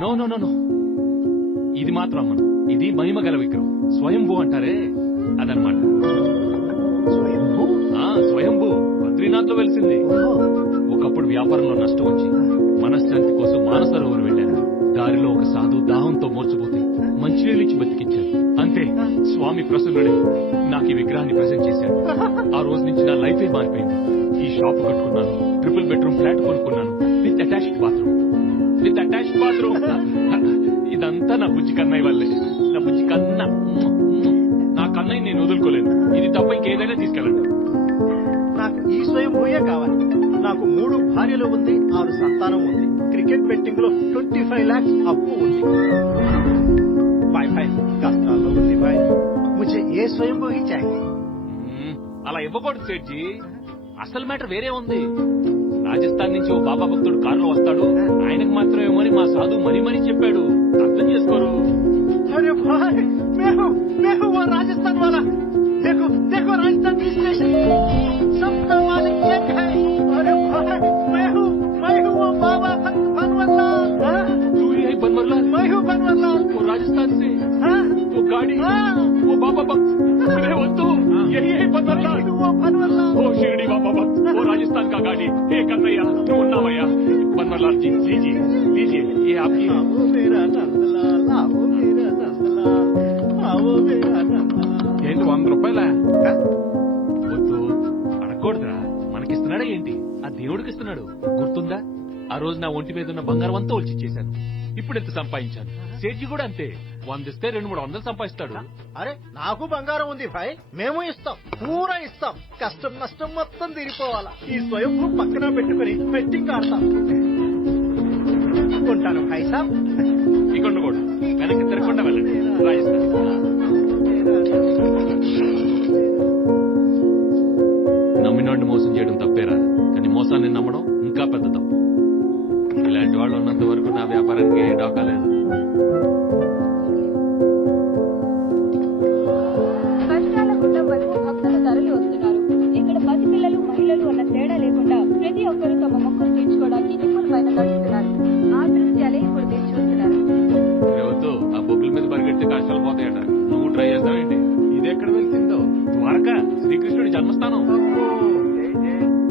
No no no no, ఇది మాత్రం అమ్మను. ఇది మహిమ గల విగ్రహం, స్వయంభూ అంటారే అదనమాట. స్వయంభూ? స్వయంభూ బద్రీనాథ్ లో వెలిసింది. ఒకప్పుడు వ్యాపారంలో నష్టం వచ్చి మనశ్శాంతి కోసం మానసరోవర్ వెళ్ళాను. దారిలో ఒక సాధు దాహంతో మోర్చిపోతే మంచినీళ్ళిచ్చి బతికించాడు. అంతే, స్వామి ప్రసన్నుడే నాకు ఈ విగ్రహాన్ని ప్రజెంట్ చేశాడు. ఆ రోజు నుంచి నా లైఫే మారిపోయింది. ఈ షాప్ కట్టుకున్నాను, ట్రిపుల్ బెడ్రూమ్ ఫ్లాట్ కొనుక్కున్నాను, విత్ అటాచ్డ్ బాత్రూమ్. ఇదంతా నా బుజ్జి కన్నయ్య వల్లే. నా బుజ్జి కన్న, నా కన్నయ్య నేను వదులుకోలేను. ఇది తప్ప ఇంకేదైనా తీసుకెళ్ళండి. నాకు ఈ స్వయంభూయే కావాలి. నాకు 3 భార్యలు ఉంది, 6 సంతానం ఉంది. క్రికెట్ బెట్టింగ్ లో 25 lakhs అప్పు ఉంది. బాయ్ బాయ్, కష్టాల్లో ఉంది బాయ్. ముझे A Swayambhu he చాహియే. అలా ఇవ్వకూడదు సేట్జీ, అసలు మ్యాటర్ వేరే ఉంది. రాజస్థాన్ నుంచి ఓ బాబా భక్తుడు కారులో వస్తాడు, ఆయనకు మాత్రమేమో మా సాధు మరీ మరీ చెప్పాడు. అర్థం చేసుకోరు. अरे भाई, मैं हूँ वो राजस्थान वाला. देखो देखो राजस्थान की स्टेशन, सबका मालिक एक है. अरे भाई, मैं हूँ वो बाबा बनवरलाल. तू ही है बनवरलाल? मैं हूँ बनवरलाल. वो राजस्थान से वो गाड़ी, वो बाबा भक्त, वो तो यही है बनवरलाल. वो बनवरलाल, वो शिरडी बाबा भक्त, वो राजस्थान का गाड़ी. हे कन्हैया, तू उन्नावैया. बनवरलाल जी, लीजिए लीजिए, ये आपकी. आओ मेरा नंदलाल, आओ मेरा नंदलाल, आओ मेरा नंदलाल. ఏంటి 100 రూపాయలా? వద్దు, అడగకూడదురా. మనకిస్తున్నాడా ఏంటి? ఆ దేవుడికి ఇస్తున్నాడు. గుర్తుందా? ఆ రోజు నా ఒంటి మీద ఉన్న బంగారం అంతా ఒలిచిచ్చేశాను. ఇప్పుడు ఎంత సంపాదించాను. సేట్జీ కూడా అంతే, 100 ఇస్తే 200-300 సంపాదిస్తాడు. అరే, నాకు బంగారం ఉంది భాయ్, మేము ఇస్తాం, పూరా ఇస్తాం. కష్టం నష్టం మొత్తం తీరిపోవాలా. ఈ స్వయంభూ పక్కన పెట్టుకుని బెట్టింగ్ ఆడతాం. కొంటాను భాయ్ సాబ్. ఇక్కడ కూడా వెనక్కి తిరగకుండా వెళ్ళండి. రాజస్థాన్ నమ్మినాడిని మోసం చేయడం తప్పేరా, కానీ మోసాన్ని నమ్మడం ఇంకా పెద్ద తప్పు. ఇలాంటి వాళ్ళు ఉన్నంత వరకు నా వ్యాపారానికి ఏ డాకా లేదు.